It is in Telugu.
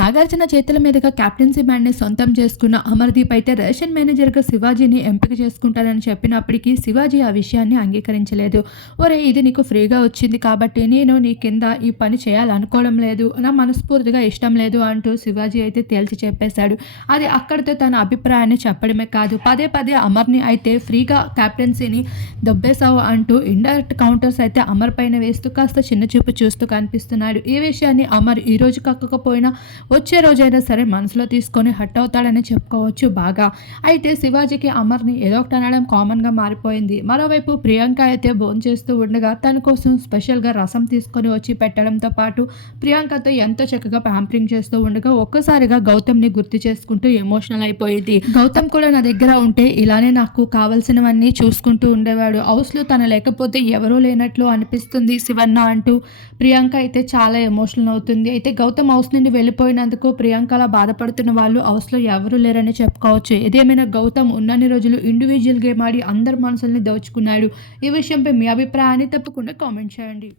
నాగార్జున చేతుల మీదుగా కెప్టెన్సీ బ్యాండ్ని సొంతం చేసుకున్న అమర్దీప్ అయితే రేషన్ మేనేజర్గా శివాజీని ఎంపిక చేసుకుంటానని చెప్పినప్పటికీ శివాజీ ఆ విషయాన్ని అంగీకరించలేదు. ఒరే ఇది నీకు ఫ్రీగా వచ్చింది కాబట్టి నేను నీ కింద ఈ పని చేయాలనుకోవడం లేదు. నా మనస్ఫూర్తిగా ఇష్టం లేదు అంటూ శివాజీ అయితే తేల్చి చెప్పేశాడు. అది అక్కడితో తన అభిప్రాయాన్ని చెప్పడమే కాదు. పదే పదే అమర్ని అయితే ఫ్రీగా క్యాప్టెన్సీని దొబ్బేశావు అంటూ ఇండైరెక్ట్ కౌంటర్స్ అయితే అమర్ పైన వేస్తూ కాస్త చిన్న చూపు చూస్తూ కనిపిస్తున్నాడు. ఈ విషయాన్ని అమర్ ఈ రోజు కక్కకపోయినా వచ్చే రోజైనా సరే మనసులో తీసుకొని హట్ అవుతాడని చెప్పుకోవచ్చు బాగా. అయితే శివాజీకి అమర్ని ఏదో ఒకటి అనడం కామన్గా మారిపోయింది. మరోవైపు ప్రియాంక అయితే చేస్తూ ఉండగా తన కోసం స్పెషల్గా రసం తీసుకొని వచ్చి పెట్టడంతో పాటు ప్రియాంకతో ఎంతో చక్కగా ప్యాంపరింగ్ చేస్తూ ఉండగా ఒక్కసారిగా గౌతమ్ని గుర్తు చేసుకుంటూ ఎమోషనల్ అయిపోయింది. గౌతమ్ కూడా నా దగ్గర ఉంటే ఇలానే నాకు కావలసినవన్నీ చూసుకుంటూ ఉండేవాడు. హౌస్లో తన లేకపోతే ఎవరూ లేనట్లు అనిపిస్తుంది శివన్న అంటూ. ప్రియాంక అయితే చాలా ఎమోషనల్ అవుతుంది. అయితే గౌతమ్ హౌస్ నుండి వెళ్ళిపోయి పోయినందుకు ప్రియాంకలా బాధపడుతున్న వాళ్ళు హౌస్లో ఎవరు లేరని చెప్పుకోవచ్చు. ఏదేమైనా గౌతమ్ ఉన్నన్ని రోజులు ఇండివిజువల్ గేమ్ ఆడి అందరి మనసుల్ని దోచుకున్నాడు. ఈ విషయంపై మీ అభిప్రాయాన్ని తప్పకుండా కామెంట్ చేయండి.